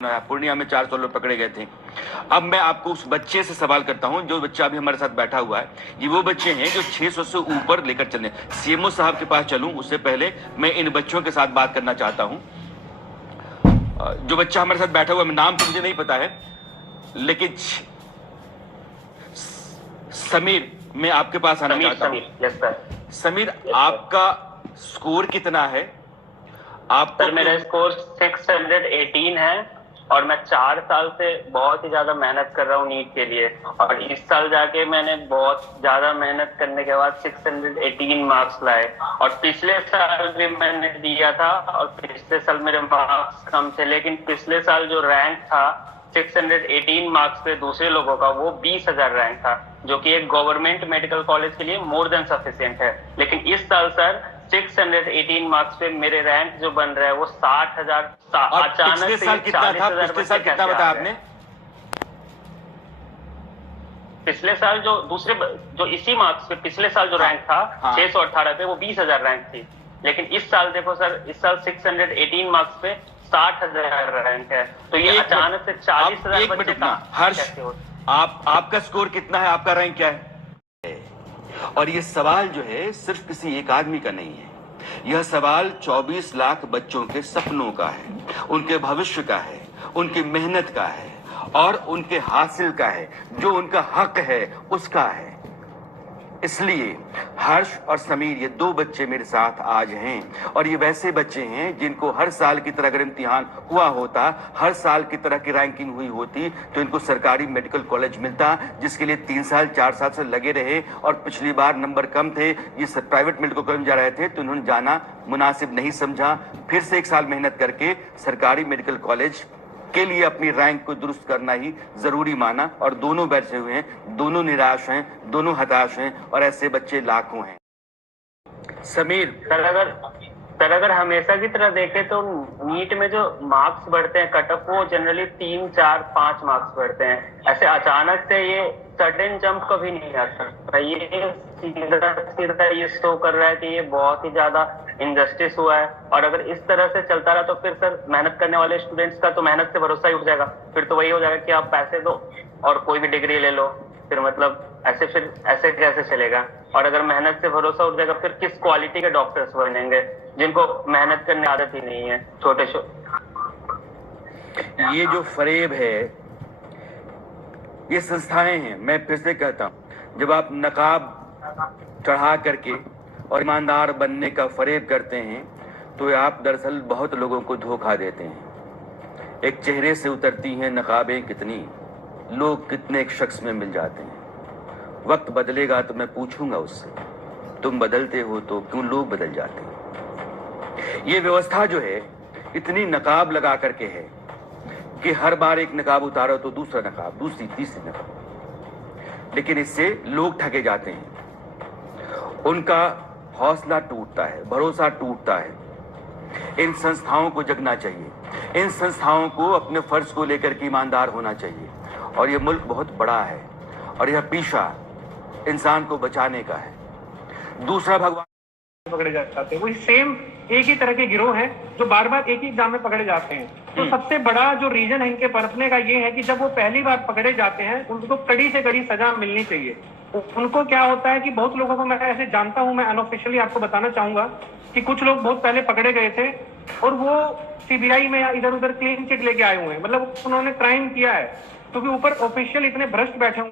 पूर्णिया में 400 लोग पकड़े गए थे। अब मैं आपको उस बच्चे से सवाल करता हूं, जो बच्चा अभी हमारे साथ बैठा हुआ है। ये वो बच्चे हैं जो 600 से ऊपर लेकर चले। सीएमओ साहब के पास चलूं उससे पहले मैं इन बच्चों के साथ बात करना चाहता हूं। जो बच्चा हमारे साथ बैठा हुआ है, नाम तो मुझे नहीं पता है, लेकिन समीर, मैं आपके पास आना चाहता हूं। समीर, आपका स्कोर कितना है? आपको सर मेरा स्कोर 618 है और मैं 4 साल से बहुत ही ज्यादा मेहनत कर रहा हूँ नीट के लिए, और इस साल जाके मैंने बहुत ज्यादा मेहनत करने के बाद 618 मार्क्स लाए। और पिछले साल भी मैंने दिया था और पिछले साल मेरे मार्क्स कम थे, लेकिन पिछले साल जो रैंक था 618 मार्क्स पे दूसरे लोगों का, वो 20,000 रैंक था, जो कि एक गवर्नमेंट मेडिकल कॉलेज के लिए मोर देन सफिशिएंट है। लेकिन इस साल सर 618 मार्क्स पे मेरे रैंक जो बन रहा है वो 60,000। अचानक पिछले साल कितना था? पिछले साल कितना बताया आपने? पिछले साल जो इसी मार्क्स पे पिछले साल जो रैंक था 618 पे, वो 20,000 रैंक थी। लेकिन इस साल देखो सर, इस साल 618 मार्क्स पे 60,000 रैंक है, तो ये अचानक से 40,000 बच्चे हर्ष, आपका स्कोर कितना है? आपका रैंक क्या है? और ये सवाल जो है सिर्फ किसी एक आदमी का नहीं है, यह सवाल 24 लाख बच्चों के सपनों का है, उनके भविष्य का है, उनकी मेहनत का है और उनके हासिल का है, जो उनका हक है उसका है। इसलिए हर्ष और समीर, ये दो बच्चे मेरे साथ आज हैं, और ये वैसे बच्चे हैं जिनको हर साल की तरह अगर इम्तिहान हुआ होता, हर साल की तरह की रैंकिंग हुई होती, तो इनको सरकारी मेडिकल कॉलेज मिलता, जिसके लिए 3 साल 4 साल से लगे रहे। और पिछली बार नंबर कम थे, ये प्राइवेट मेडिकल कॉलेज जा रहे थे, तो इन्होंने जाना मुनासिब नहीं समझा। फिर से 1 साल मेहनत करके सरकारी मेडिकल कॉलेज के लिए अपनी रैंक को दुरुस्त करना ही जरूरी माना, और दोनों बैठे हुए हैं, दोनों निराश हैं, दोनों हताश हैं, और ऐसे बच्चे लाखों हैं। समीर सर अगर हमेशा की तरह देखें तो नीट में जो मार्क्स बढ़ते हैं कट ऑफ, वो जनरली 3, 4, 5 मार्क्स बढ़ते हैं। ऐसे अचानक से ये सडन जंप कभी नहीं आ सकता। ये सीधा ये शो कर रहा है कि ये बहुत ही ज्यादा इनजस्टिस हुआ है। और अगर इस तरह से चलता रहा तो फिर सर मेहनत करने वाले स्टूडेंट्स का तो मेहनत से भरोसा ही उठ जाएगा। फिर तो वही हो जाएगा कि आप पैसे दो और कोई भी डिग्री ले लो, फिर मतलब ऐसे कैसे चलेगा? और अगर मेहनत से भरोसा उठ जाएगा, फिर किस क्वालिटी के डॉक्टर्स बनेंगे जिनको मेहनत करने की आदत ही नहीं है? ये जो फरेब है, ये संस्थाएं हैं। मैं फिर से कहता हूं, जब आप नकाब चढ़ा करके और ईमानदार बनने का फरेब करते हैं, तो आप दरअसल बहुत लोगों को धोखा देते हैं। एक चेहरे से उतरती हैं नकाबें कितनी, लोग कितने एक शख्स में मिल जाते हैं। वक्त बदलेगा तो मैं पूछूंगा उससे, तुम बदलते हो तो क्यों लोग बदल जाते हैं? ये व्यवस्था जो है इतनी नकाब लगा करके है कि हर बार एक नकाब उतारो तो दूसरा नकाब, दूसरी तीसरी नकाब, लेकिन इससे लोग ठगे जाते हैं, उनका हौसला टूटता है, भरोसा टूटता है। इन संस्थाओं को जगना चाहिए, इन संस्थाओं को अपने फर्ज को लेकर के ईमानदार होना चाहिए। और यह मुल्क बहुत बड़ा है और यह पीछा इंसान को बचाने का है। दूसरा, भगवान पकड़े जाते हैं, वही सेम एक ही तरह के गिरोह हैं जो बार बार एक ही एग्जाम में पकड़े जाते हैं। तो सबसे बड़ा जो रीजन है इनके पनपने का ये है कि जब वो पहली बार पकड़े जाते हैं, उनको कड़ी से कड़ी सजा मिलनी चाहिए। उनको क्या होता है कि बहुत लोगों को मैं ऐसे जानता हूं, मैं अनऑफिशियली आपको बताना चाहूंगा कि कुछ लोग बहुत पहले पकड़े गए थे और वो सीबीआई में या इधर उधर क्लीन चिट लेके आए हुए हैं, मतलब उन्होंने क्राइम किया है, क्योंकि ऊपर ऑफिशियल इतने भ्रष्ट बैठे हुए